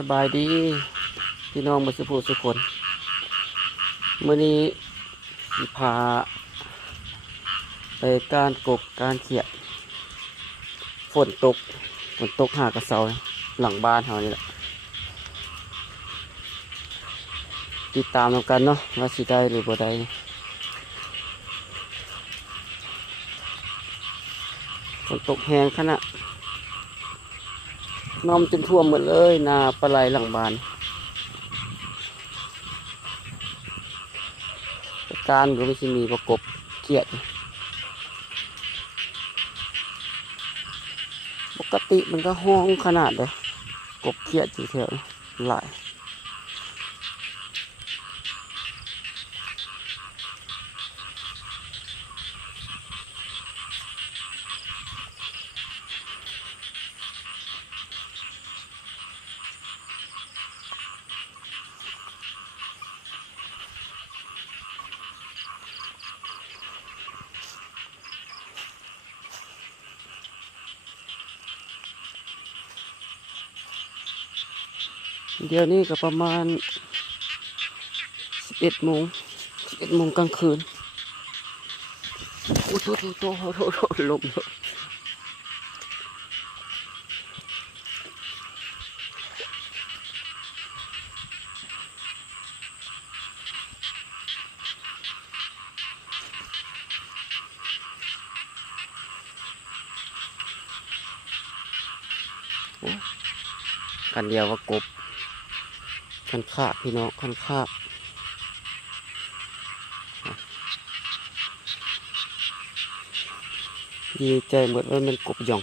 สบายดีพี่น้องมาสุภูสุคนมื้อนี้สิพาไปการกบการเขียดฝนตกหากระเซาหลังบ้านเฮานี่แหละติดตามกันเนาะว่าสิได้หรือบ่ได้ฝนตกแห้งขนาดน้ำจนท่วมหมดเลยนาปลาไหลหลังบ้านการก็ไม่ใช่มีประกบเขียดปกติมันก็ห้องขนาดเลยกบเขียดอยู่แถวหลายเดี๋ยวนี้ก็ประมาณ11 โมงกลางคืนโอ้โหลมกันเดียวว่ากบคันคาบพี่น้องคันคาบดีใจหมดว่ามันกบหย่อง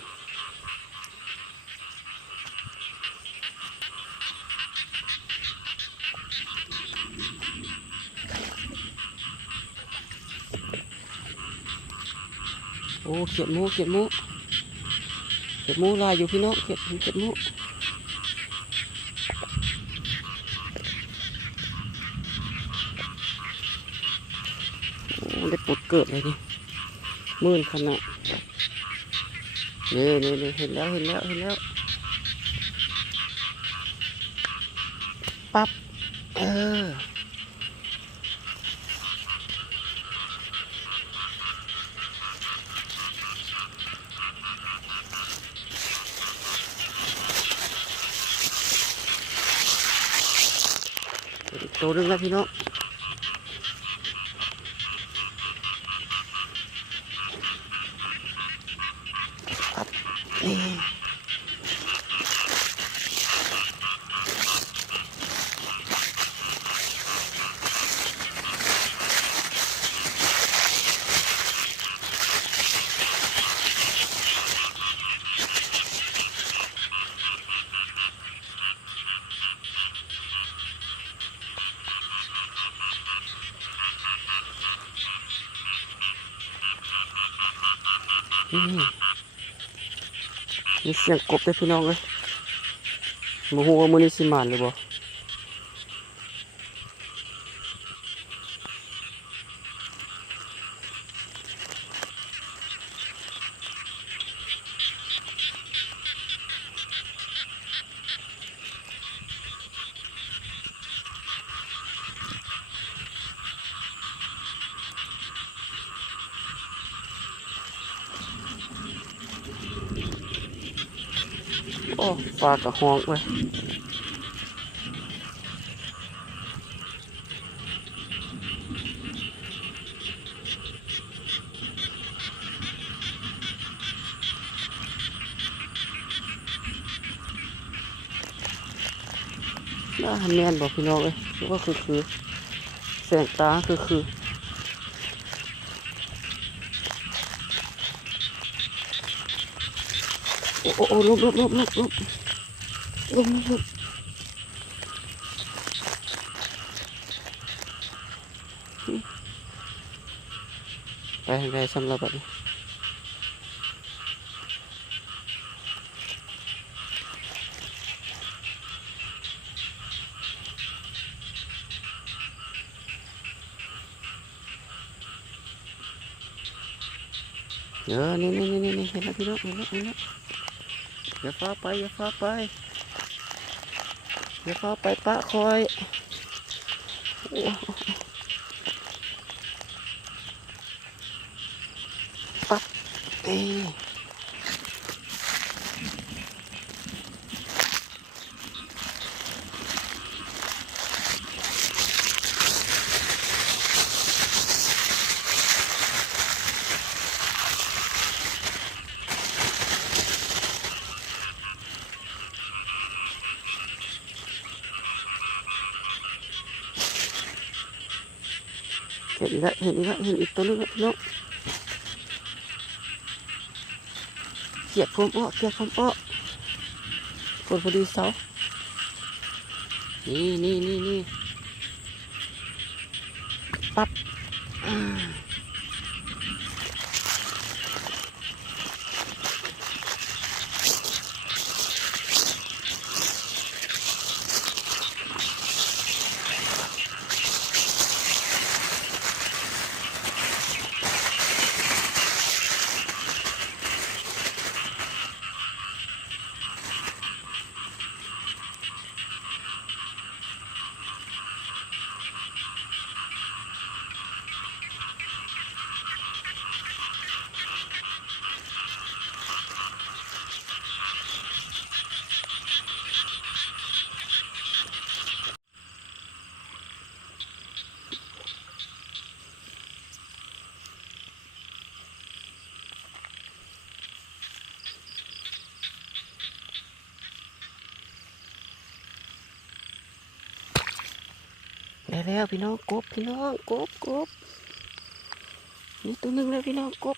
โอ้เขียดหมูลายอยู่พี่น้องเขียดหมูได้ปุดเกิดเลยนี่มื่นขนาดนี่เห็นแล้วปั๊บตัวนึงแล้วพี่น้องมีเสียงกบได้พี่น้องเลยโมโหว่ามือนี้สิมานเลยบ่โอ้ฟ้ากระห้องเว้ยน่าแม่นบอกพี่น้องเลยว่าคือแสงตาคือโอ้ลุกไปทางใดสำหรับแบบนี้นี่เห็นแล้วพี่น้องเห็นแล้วอย่าฟ้าไป เดี๋ยวเข้าไปปะคอยโอ้ปั๊บเอ้เห็นอีกแล้วเห็นอีกแล้วเห็นอีกตัวนึงแล้วพี่น้องเกียดผมอ้อเกียดผมอ้อคนพอดีเสานี่ปั๊บได้แล้วพี่น้องกบพี่น้องกบนี่ตัวนึงแล้วพี่น้องกบ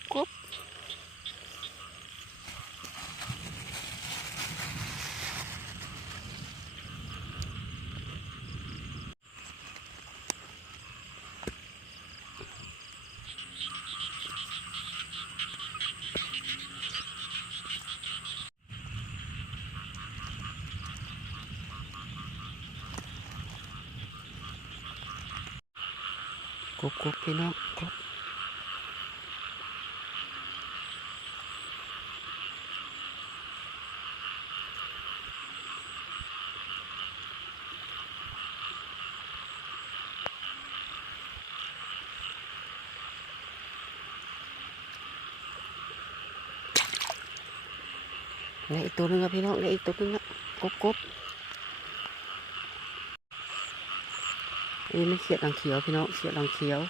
พี่น้องกบแล้วอีกตัวนึงครับพี่น้องแล้วอีกตัวนึงนะกบอันนี้ไม่เขียดรังเขียวพี่น้องเขียดรังเขียว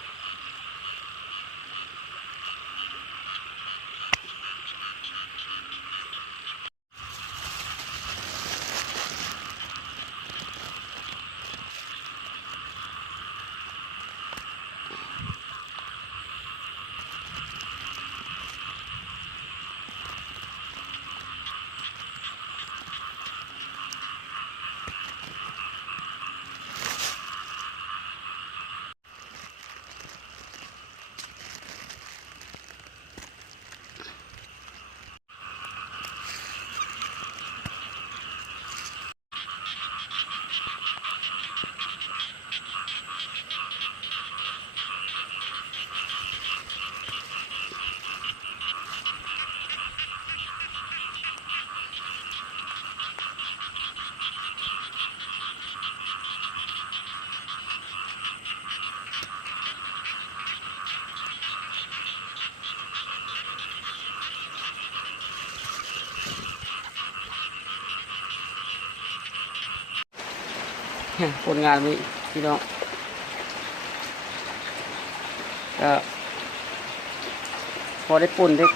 ผลงานมีพี่น้องก็พอได้ปุ่นได้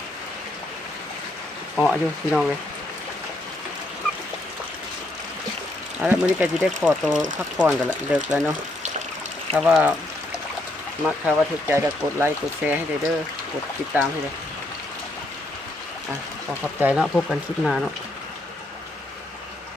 อยู่พี่น้องเลยแล้วมื้อนี้ก็จะได้ขอตัวพักผ่อนกันละเลิกแล้วเนาะถ้าว่ามักถ้าว่าถูกใจก็กดไลค์กดแชร์ให้เด้อกดติดตามให้เลยขอขอบใจเนาะพบกันคลิปหน้าเนาะ